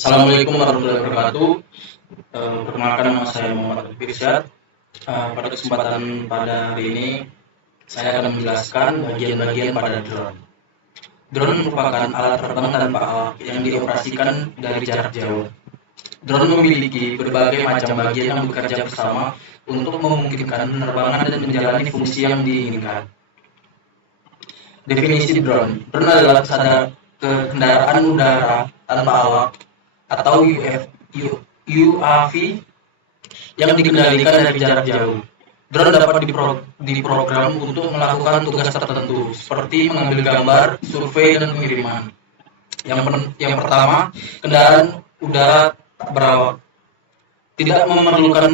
Assalamualaikum warahmatullahi wabarakatuh. Perkenalkan, nama saya Muhammad Firsyad. Pada kesempatan pada hari ini saya akan menjelaskan bagian-bagian pada drone. Drone merupakan alat terbang tanpa awak yang dioperasikan dari jarak jauh. Drone memiliki berbagai macam bagian yang bekerja bersama untuk memungkinkan penerbangan dan menjalani fungsi yang diinginkan. Definisi drone. Drone adalah kendaraan udara tanpa awak atau UAV yang dikendalikan dari jarak jauh. Drone dapat diprogram untuk melakukan tugas tertentu, seperti mengambil gambar, survei, dan pengiriman. Yang pertama, kendaraan udara tak berawak. Tidak memerlukan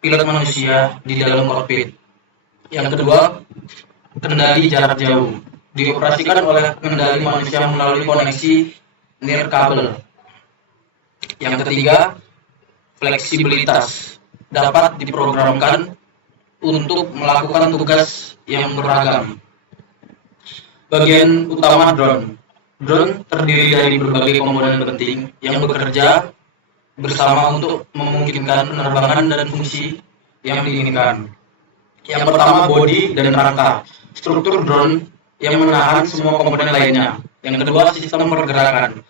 pilot manusia di dalam kokpit. Yang kedua, kendali jarak jauh. Dioperasikan oleh kendali manusia melalui koneksi nirkabel. Yang ketiga, fleksibilitas. Dapat diprogramkan untuk melakukan tugas yang beragam. Bagian utama drone. Drone terdiri dari berbagai komponen penting yang bekerja bersama untuk memungkinkan penerbangan dan fungsi yang diinginkan. Yang pertama, bodi dan rangka. Struktur drone yang menahan semua komponen lainnya. Yang kedua, sistem pergerakan.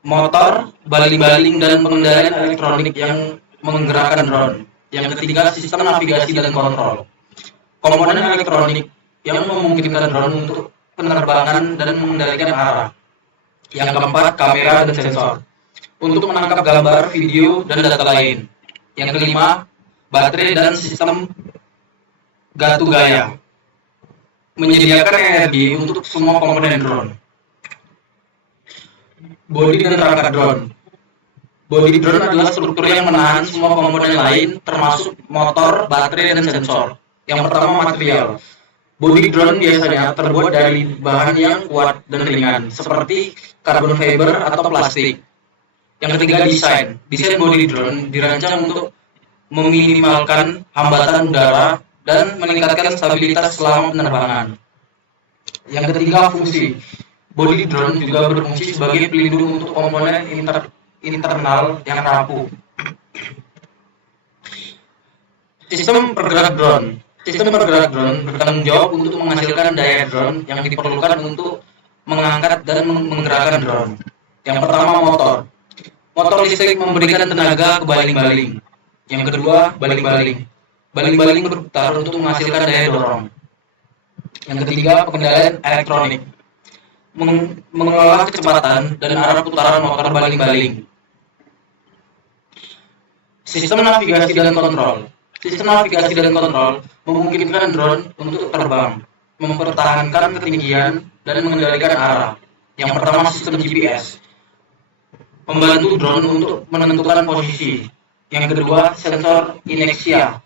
Motor, baling-baling, dan pengendalian elektronik yang menggerakkan drone. Yang ketiga, sistem navigasi dan kontrol. Komponen elektronik yang memungkinkan drone untuk penerbangan dan mengendalikan arah. Yang keempat, kamera dan sensor untuk menangkap gambar, video, dan data lain. Yang kelima, baterai dan sistem gatu gaya menyediakan energi untuk semua komponen drone. Bodi dan rangka drone. Bodi drone adalah struktur yang menahan semua komponen lain, termasuk motor, baterai, dan sensor. Yang pertama, material. Bodi drone biasanya terbuat dari bahan yang kuat dan ringan, seperti carbon fiber atau plastik. Yang ketiga, desain. Desain bodi drone dirancang untuk meminimalkan hambatan udara dan meningkatkan stabilitas selama penerbangan. Yang ketiga, fungsi. Bodi drone juga berfungsi sebagai pelindung untuk komponen internal yang rapuh. Sistem pergerak drone. Sistem pergerak drone bertanggung jawab untuk menghasilkan daya drone yang diperlukan untuk mengangkat dan menggerakkan drone. Yang pertama, motor. Motor listrik memberikan tenaga ke baling-baling. Yang kedua, baling-baling. Baling-baling berputar untuk menghasilkan daya dorong. Yang ketiga, pengendalian elektronik. Mengelola kecepatan dan arah putaran motor baling-baling. Sistem navigasi dan kontrol. Sistem navigasi dan kontrol memungkinkan drone untuk terbang, mempertahankan ketinggian, dan mengendalikan arah. Yang pertama, sistem GPS. Membantu drone untuk menentukan posisi. Yang kedua, sensor inersia.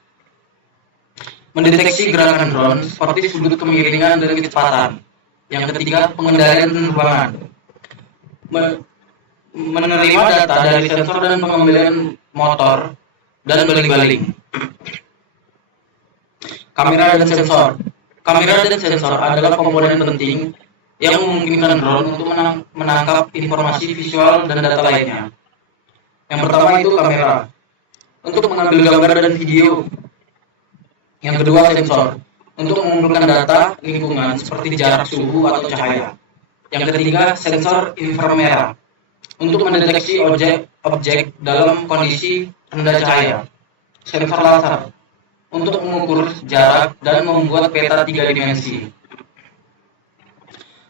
Mendeteksi gerakan drone seperti sudut kemiringan dan kecepatan. Yang ketiga, pengendalian penerbangan. Menerima data dari sensor dan pengendalian motor dan baling-baling. Kamera dan sensor. Kamera dan sensor adalah komponen penting yang memungkinkan drone untuk menangkap informasi visual dan data lainnya. Yang pertama itu kamera, untuk mengambil gambar dan video. Yang kedua, sensor, untuk mengumpulkan data lingkungan seperti jarak, suhu, atau cahaya. Yang ketiga, sensor inframerah, untuk mendeteksi objek dalam kondisi rendah cahaya. Sensor laser, untuk mengukur jarak dan membuat peta 3 dimensi.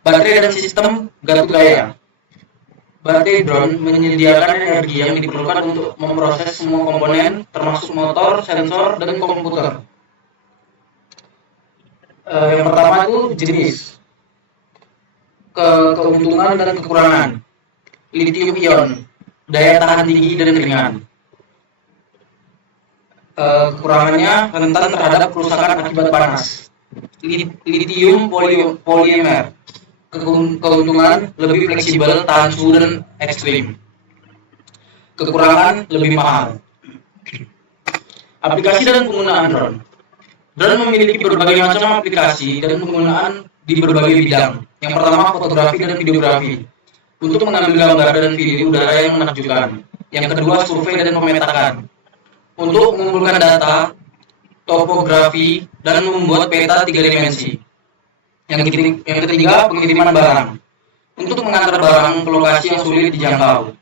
Baterai dan sistem gatu gaya. Baterai drone menyediakan energi yang diperlukan untuk memproses semua komponen, termasuk motor, sensor, dan komputer. Yang pertama itu jenis, keuntungan dan kekurangan. Lithium ion, daya tahan tinggi dan ringan. Kekurangannya rentan terhadap kerusakan akibat panas. Lithium polymer, keuntungan lebih fleksibel, tahan suhu dan ekstrim. Kekurangan lebih mahal. Aplikasi dan penggunaan drone. Drone memiliki berbagai macam aplikasi dan penggunaan di berbagai bidang. Yang pertama, fotografi dan videografi. untuk mengambil gambar dan video udara yang menakjubkan. Yang kedua, survei dan pemetakan untuk mengumpulkan data, topografi, dan membuat peta 3 dimensi. Yang ketiga, pengiriman barang untuk mengantar barang ke lokasi yang sulit dijangkau.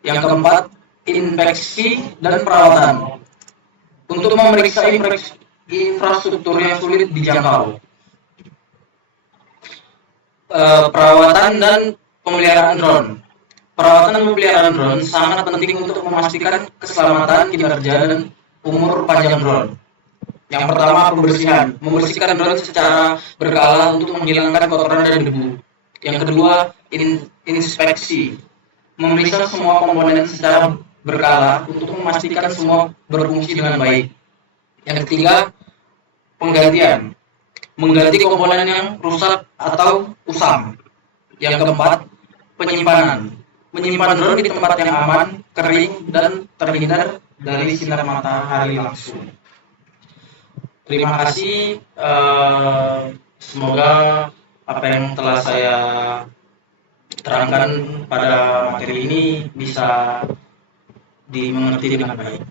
Yang keempat, inspeksi dan perawatan untuk memeriksa infrastruktur yang sulit dijangkau. Perawatan dan pemeliharaan drone. Perawatan dan pemeliharaan drone sangat penting untuk memastikan keselamatan, kinerja, dan umur panjang drone. Yang pertama, pembersihan. Membersihkan drone secara berkala untuk menghilangkan kotoran dan debu. Yang kedua, inspeksi. Memeriksa semua komponen secara berkala untuk memastikan semua berfungsi dengan baik. Yang ketiga, penggantian. Mengganti komponen yang rusak atau usang. Yang keempat, penyimpanan. Menyimpan drone di tempat yang aman, kering, dan terhindar dari sinar matahari langsung. Terima kasih. Semoga apa yang telah saya terangkan pada materi ini bisa dimengerti dengan baik.